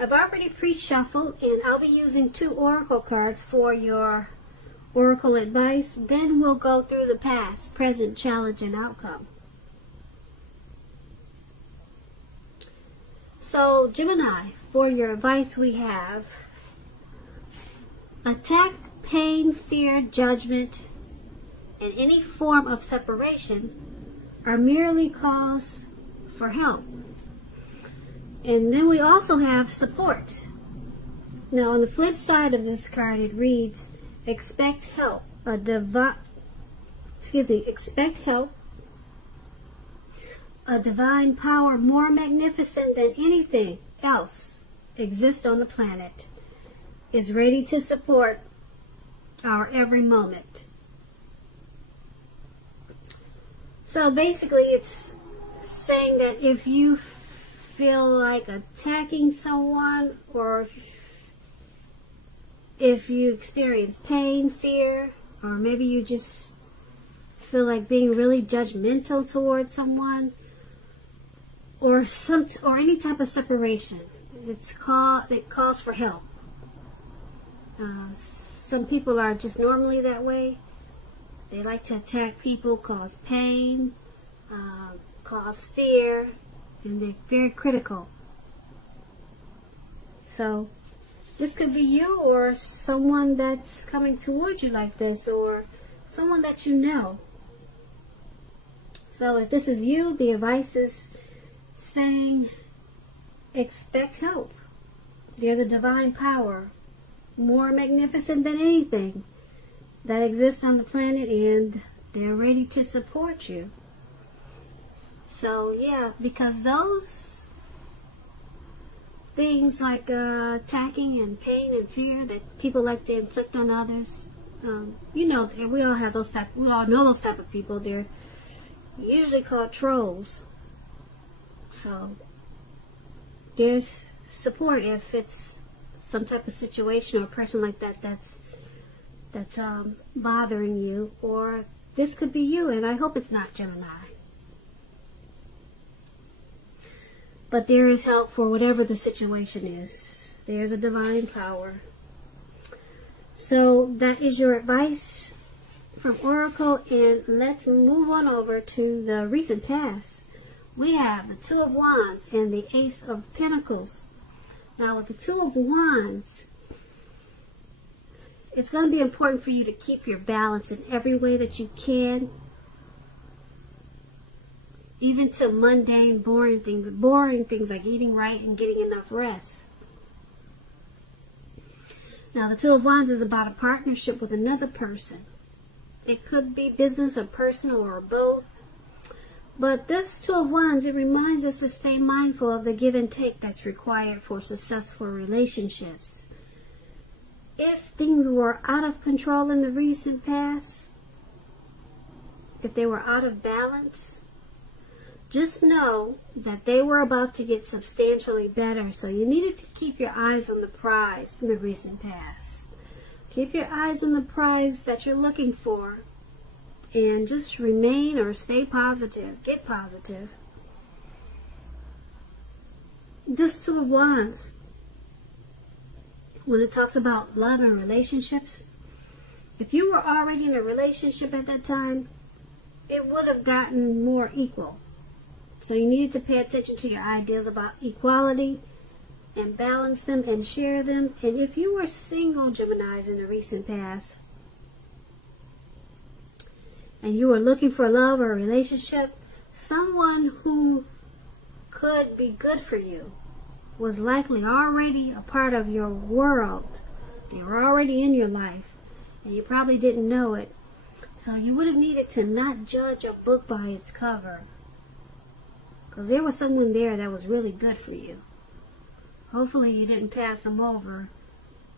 I've already pre-shuffled, and I'll be using 2 oracle cards for your oracle advice. Then we'll go through the past, present, challenge, and outcome. So, Gemini, for your advice we have attack, pain, fear, judgment, and any form of separation are merely calls for help. And then we also have support. Now, on the flip side of this card, it reads, expect help. Expect help. A divine power more magnificent than anything else exists on the planet is ready to support our every moment. So basically, it's saying that if you feel like attacking someone, or if you experience pain, fear, or maybe you just feel like being really judgmental towards someone, or any type of separation, it calls for help. Some people are just normally that way. They like to attack people, cause pain, cause fear, and they're very critical. So this could be you, or someone that's coming towards you like this, or someone that you know. So if this is you, the advice is saying expect help. There's a divine power more magnificent than anything that exists on the planet, and they're ready to support you. So yeah, because those things like attacking and pain and fear that people like to inflict on others, we all know those type of people. They're usually called trolls. So there's support if it's some type of situation or a person like that that's bothering you, or this could be you, and I hope it's not Gemini. But there is help for whatever the situation is. There's a divine power. So that is your advice from Oracle, and let's move on over to the recent past. We have the Two of Wands and the Ace of Pentacles. Now with the Two of Wands, it's going to be important for you to keep your balance in every way that you can. Even to mundane, boring things like eating right and getting enough rest. Now the Two of Wands is about a partnership with another person. It could be business or personal or both. But this Two of Wands, it reminds us to stay mindful of the give and take that's required for successful relationships. If things were out of control in the recent past, if they were out of balance, just know that they were about to get substantially better. So you needed to keep your eyes on the prize in the recent past. Keep your eyes on the prize that you're looking for. And just remain or stay positive. Get positive. This Two of Wands, when it talks about love and relationships, if you were already in a relationship at that time, it would have gotten more equal. So you needed to pay attention to your ideas about equality and balance them and share them. And if you were single, Geminis, in the recent past, and you were looking for love or a relationship, someone who could be good for you was likely already a part of your world. They were already in your life, and you probably didn't know it. So you would have needed to not judge a book by its cover, because there was someone there that was really good for you. Hopefully you didn't pass them over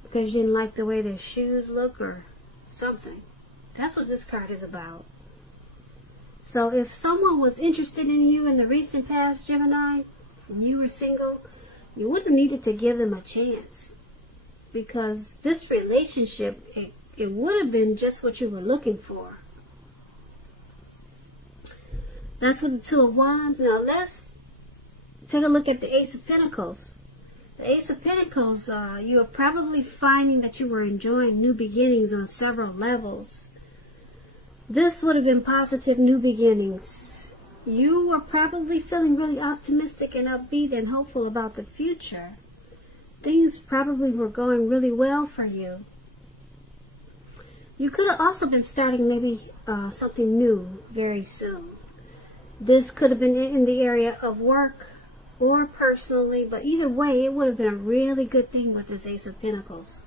because you didn't like the way their shoes look or something. That's what this card is about. So if someone was interested in you in the recent past, Gemini, and you were single, you wouldn't have needed to give them a chance. Because this relationship, it would have been just what you were looking for. That's with the Two of Wands. Now let's take a look at the Ace of Pentacles. The Ace of Pentacles, you are probably finding that you were enjoying new beginnings on several levels. This would have been positive new beginnings. You were probably feeling really optimistic and upbeat and hopeful about the future. Things probably were going really well for you. You could have also been starting maybe something new very soon. This could have been in the area of work or personally, but either way, it would have been a really good thing with this Ace of Pentacles.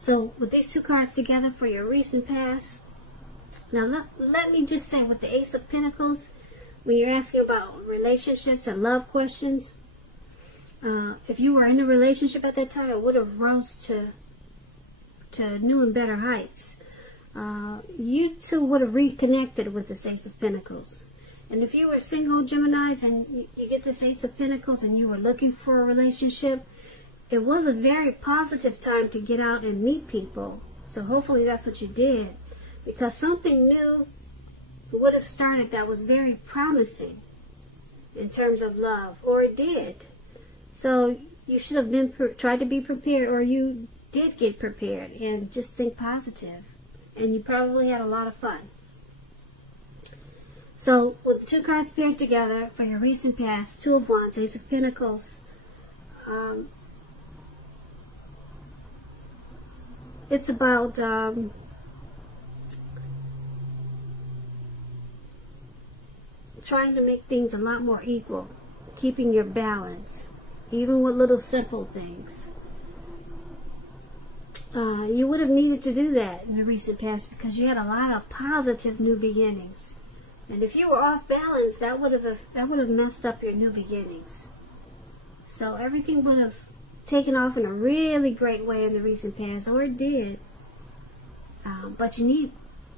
So with these two cards together for your recent past, now let me just say with the Ace of Pentacles, when you're asking about relationships and love questions, if you were in a relationship at that time, it would have rose to new and better heights. You two would have reconnected with this Ace of Pentacles. And if you were single Geminis and you get this Ace of Pentacles and you were looking for a relationship, it was a very positive time to get out and meet people. So hopefully that's what you did, because something new would have started that was very promising in terms of love, or it did. So you should have been tried to be prepared, or you did get prepared, and just think positive. And you probably had a lot of fun. So with the two cards paired together for your recent past, Two of Wands, Ace of Pentacles, it's about trying to make things a lot more equal, keeping your balance, even with little simple things. You would have needed to do that in the recent past because you had a lot of positive new beginnings. And if you were off balance, that would have messed up your new beginnings. So everything would have taken off in a really great way in the recent past, or it did. But you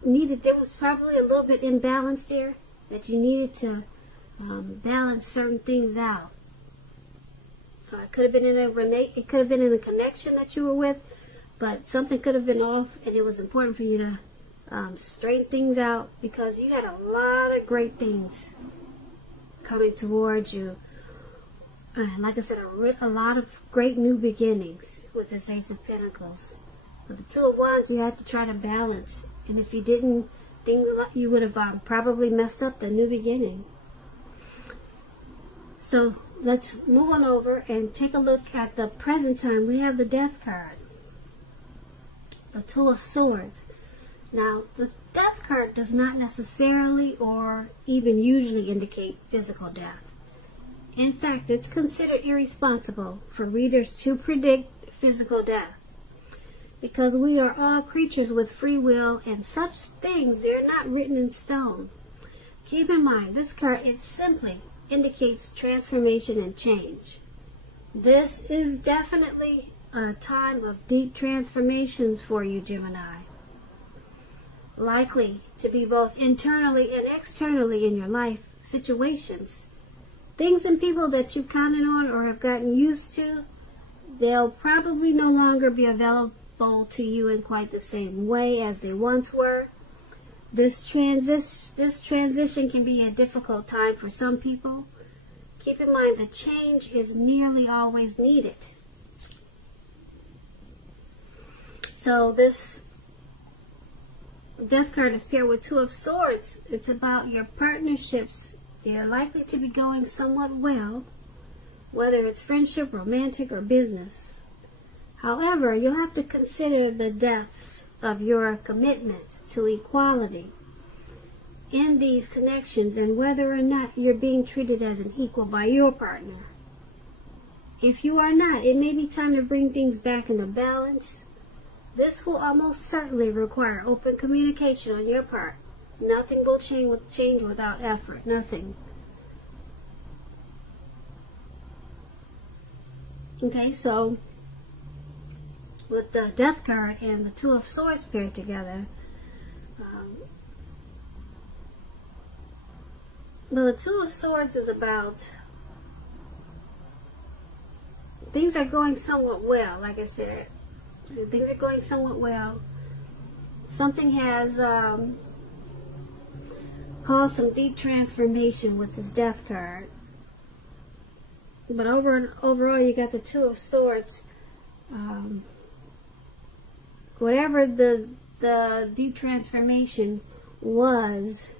needed, there was probably a little bit imbalance there that you needed to balance certain things out. It could have been in a connection that you were with, but something could have been off, and it was important for you to straighten things out, because you had a lot of great things coming towards you. Like I said, a lot of great new beginnings with this Ace of Pentacles. With the Two of Wands, you had to try to balance, and if you didn't, you would have probably messed up the new beginning. So let's move on over and take a look at the present time. We have the Death card, the Two of Swords. Now, the Death card does not necessarily or even usually indicate physical death. In fact, it's considered irresponsible for readers to predict physical death, because we are all creatures with free will, and such things, they're not written in stone. Keep in mind, this card, it simply indicates transformation and change. This is definitely a time of deep transformations for you, Gemini. Likely to be both internally and externally in your life situations. Things and people that you've counted on or have gotten used to, they'll probably no longer be available to you in quite the same way as they once were. This transition can be a difficult time for some people. Keep in mind that change is nearly always needed. So this Death card is paired with Two of Swords. It's about your partnerships. They're likely to be going somewhat well, whether it's friendship, romantic, or business. However, you'll have to consider the depths of your commitment to equality in these connections, and whether or not you're being treated as an equal by your partner. If you are not, it may be time to bring things back into balance. This will almost certainly require open communication on your part. Nothing will change without effort. Nothing. Okay, so with the Death card and the Two of Swords paired together, well, the Two of Swords is about things are going somewhat well. Like I said, things are going somewhat well. Something has caused some deep transformation with this Death card. But overall, you got the Two of Swords. Whatever the deep transformation was,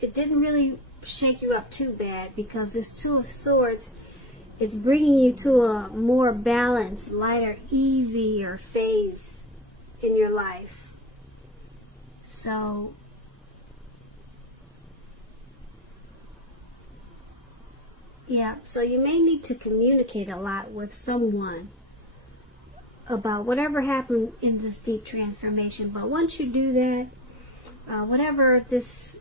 it didn't really shake you up too bad, because this Two of Swords, it's bringing you to a more balanced, lighter, easier phase in your life. So, yeah, so you may need to communicate a lot with someone about whatever happened in this deep transformation. But once you do that, whatever this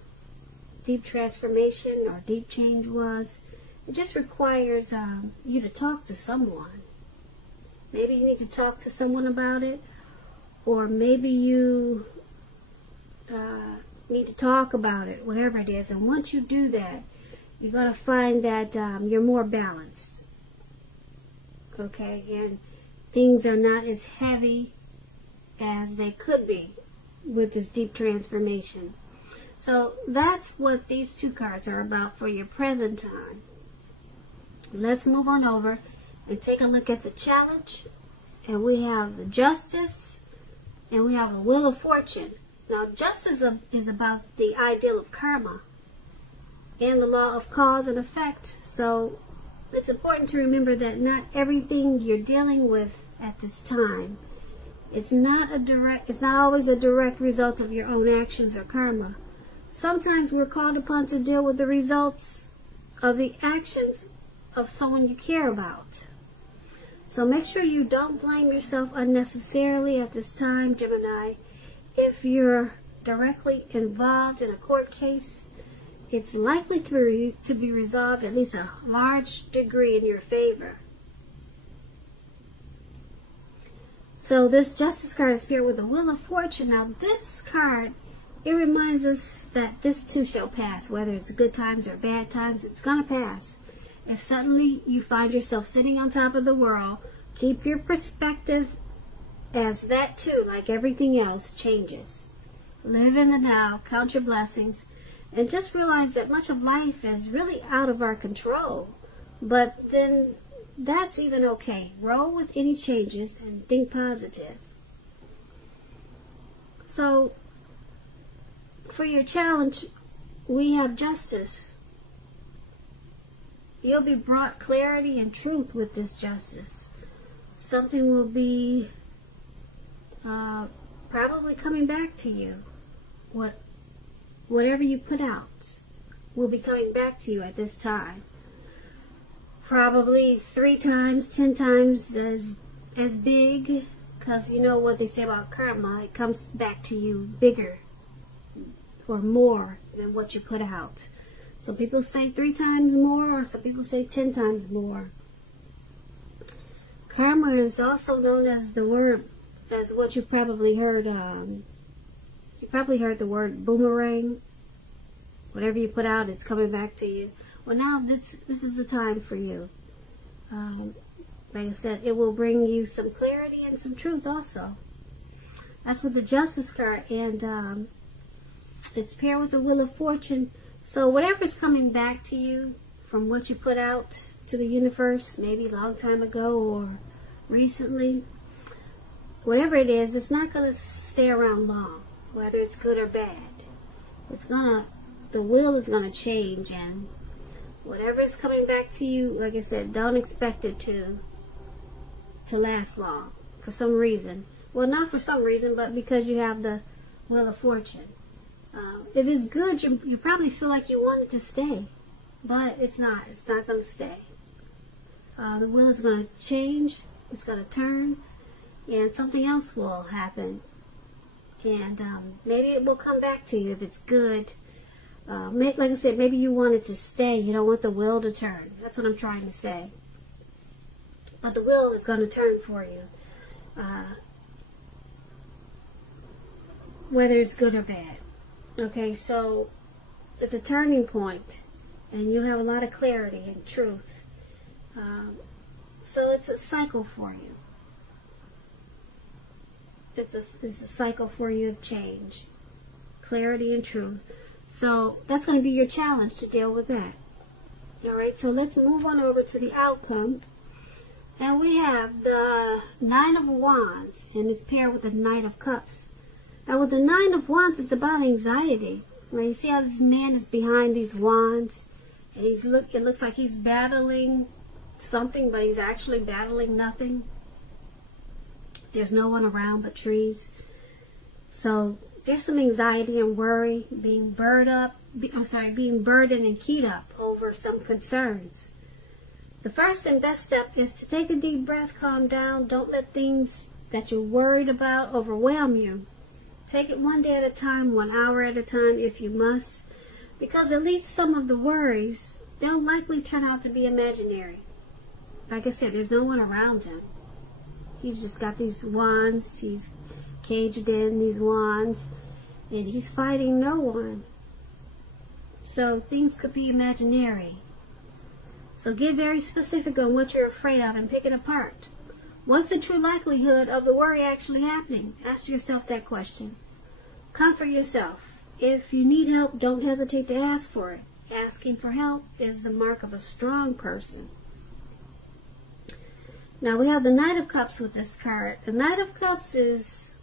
deep transformation or deep change was, it just requires you to talk to someone. Maybe you need to talk to someone about it, or maybe you need to talk about it, whatever it is. And once you do that, you're going to find that you're more balanced. Okay? And things are not as heavy as they could be with this deep transformation. So that's what these two cards are about for your present time. Let's move on over and take a look at the challenge. And we have the Justice, and we have the Wheel of Fortune. Now, Justice is about the ideal of karma and the law of cause and effect. So it's important to remember that not everything you're dealing with at this time, it's not always a direct result of your own actions or karma. Sometimes we're called upon to deal with the results of the actions of someone you care about. So make sure you don't blame yourself unnecessarily at this time, Gemini. If you're directly involved in a court case, it's likely to be resolved at least a large degree in your favor. So this Justice card is paired with the Wheel of Fortune. Now this card, it reminds us that this too shall pass. Whether it's good times or bad times, it's going to pass. If suddenly you find yourself sitting on top of the world, keep your perspective as that too, like everything else, changes. Live in the now, count your blessings, and just realize that much of life is really out of our control. But then that's even okay. Roll with any changes and think positive. So, for your challenge, we have Justice. You'll be brought clarity and truth with this Justice. Something will be probably coming back to you. Whatever you put out will be coming back to you at this time. Probably 3 times, 10 times as big, because you know what they say about karma. It comes back to you bigger or more than what you put out. Some people say 3 times more, or some people say 10 times more. Karma is also known as as what you probably heard. You probably heard the word boomerang. Whatever you put out, it's coming back to you. Well, now this is the time for you. Like I said, it will bring you some clarity and some truth also. That's with the Justice card, and it's paired with the Wheel of Fortune. So whatever's coming back to you from what you put out to the universe, maybe a long time ago or recently, whatever it is, it's not going to stay around long, whether it's good or bad. The wheel is going to change, and whatever is coming back to you, like I said, don't expect it to last long for some reason. Well, not for some reason, but because you have the Wheel of Fortune. If it's good, you probably feel like you want it to stay, but it's not. It's not going to stay. The wheel is going to change. It's going to turn, and something else will happen. And maybe it will come back to you if it's good. Like I said, maybe you want it to stay. You don't want the wheel to turn. That's what I'm trying to say. But the wheel is going to turn for you. Whether it's good or bad. Okay, so it's a turning point, and you'll have a lot of clarity and truth. So it's a cycle for you. It's a cycle for you of change, clarity and truth. So that's going to be your challenge to deal with that. Alright, so let's move on over to the outcome. And we have the Nine of Wands, and it's paired with the Knight of Cups. Now with the Nine of Wands, it's about anxiety. Now you see how this man is behind these wands, and it looks like he's battling something, but he's actually battling nothing. There's no one around but trees. So there's some anxiety and worry being burdened and keyed up over some concerns. The first and best step is to take a deep breath, calm down. Don't let things that you're worried about overwhelm you. Take it one day at a time, 1 hour at a time if you must, because at least some of the worries, they'll likely turn out to be imaginary. Like I said, there's no one around him. He's just got these wands. He's caged in these wands, and he's fighting no one. So things could be imaginary. So get very specific on what you're afraid of and pick it apart. What's the true likelihood of the worry actually happening? Ask yourself that question. Comfort yourself. If you need help, don't hesitate to ask for it. Asking for help is the mark of a strong person. Now we have the Knight of Cups with this card. The Knight of Cups is,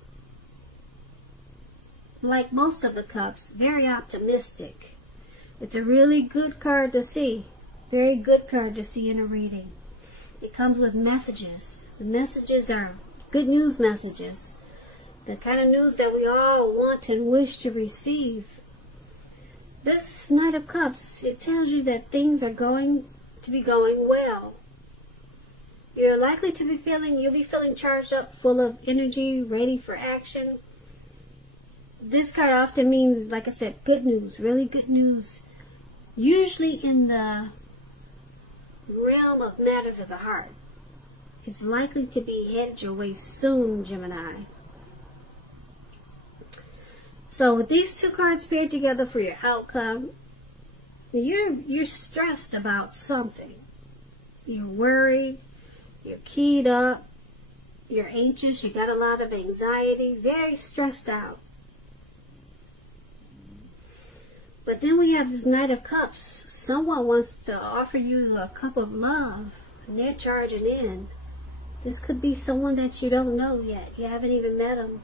like most of the cups, very optimistic. It's a really good card to see. Very good card to see in a reading. It comes with messages. The messages are good news messages. The kind of news that we all want and wish to receive. This Knight of Cups, it tells you that things are going to be going well. You're likely to be you'll be feeling charged up, full of energy, ready for action. This card often means, like I said, good news, really good news. Usually in the realm of matters of the heart. It's likely to be headed your way soon, Gemini. So with these two cards paired together for your outcome, you're stressed about something. You're worried, you're keyed up, you're anxious, you got a lot of anxiety, very stressed out. But then we have this Knight of Cups. Someone wants to offer you a cup of love, and they're charging in. This could be someone that you don't know yet. You haven't even met them.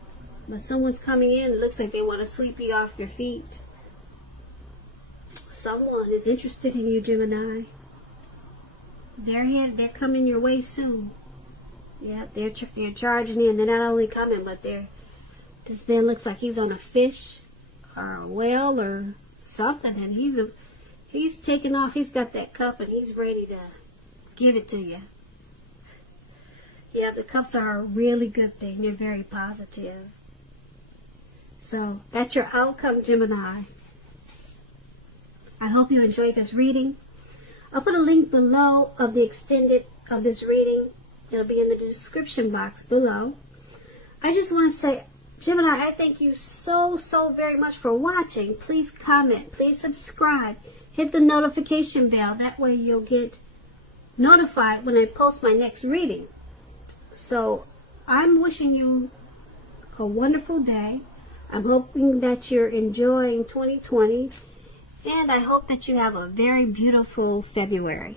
But someone's coming in. It looks like they want to sweep you off your feet. Someone is interested in you, Gemini. They're coming your way soon. Yeah, they're charging in. They're not only coming, but this man looks like he's on a fish or a whale or something, and he's taking off. He's got that cup and he's ready to give it to you. Yeah, the cups are a really good thing. You're very positive. So that's your outcome, Gemini. I hope you enjoyed this reading. I'll put a link below of the extended of this reading. It'll be in the description box below. I just want to say, Gemini, I thank you so very much for watching. Please comment, please subscribe, hit the notification bell. That way you'll get notified when I post my next reading. So I'm wishing you a wonderful day. I'm hoping that you're enjoying 2020, and I hope that you have a very beautiful February.